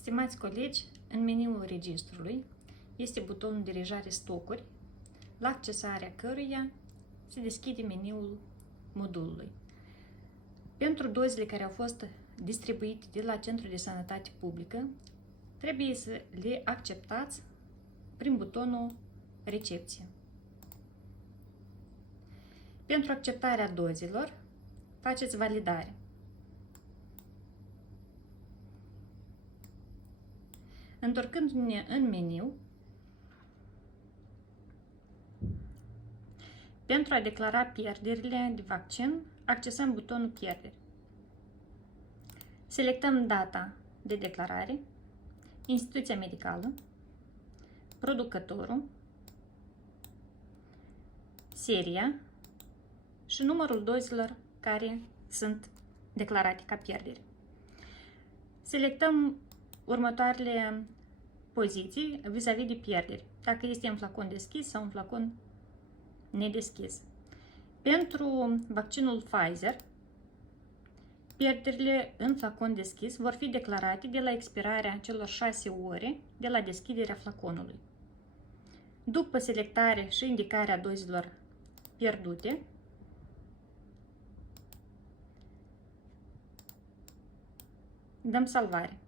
Stimați colegi, în meniul registrului este butonul Dirijare stocuri, la accesarea căruia se deschide meniul modulului. Pentru dozele care au fost distribuite de la Centrul de Sănătate Publică, trebuie să le acceptați prin butonul Recepție. Pentru acceptarea dozelor, faceți validare. Întorcându-ne în meniu, pentru a declara pierderile de vaccin, accesăm butonul Pierderi. Selectăm data de declarare, instituția medicală, producătorul, seria și numărul dozelor care sunt declarate ca pierderi. Selectăm următoarele poziții vis-a-vis de pierderi, dacă este un flacon deschis sau un flacon nedeschis. Pentru vaccinul Pfizer, pierderile în flacon deschis vor fi declarate de la expirarea celor 6 ore de la deschiderea flaconului. După selectare și indicarea dozelor pierdute, dăm salvare.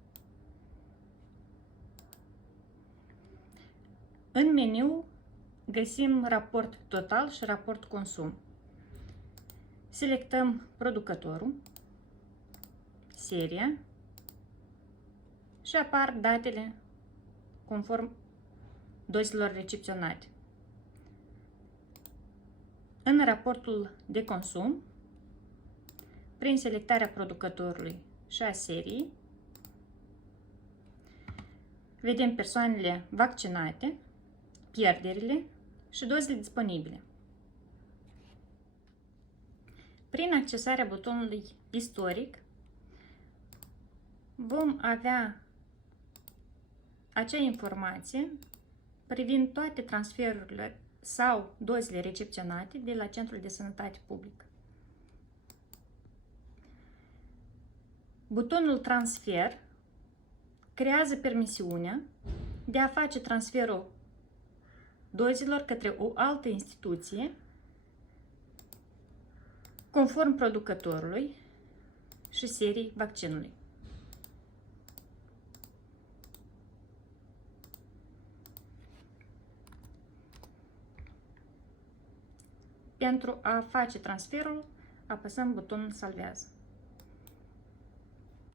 În meniu găsim raport total și raport consum. Selectăm producătorul, seria și apar datele conform dozelor recepționate. În raportul de consum, prin selectarea producătorului și a seriei, vedem persoanele vaccinate, pierderile și dozele disponibile. Prin accesarea butonului Istoric, vom avea acea informație privind toate transferurile sau dozele recepționate de la Centrul de Sănătate Publică. Butonul Transfer creează permisiunea de a face transferul dozelor către o altă instituție conform producătorului și seriei vaccinului. Pentru a face transferul, apăsăm butonul Salvează.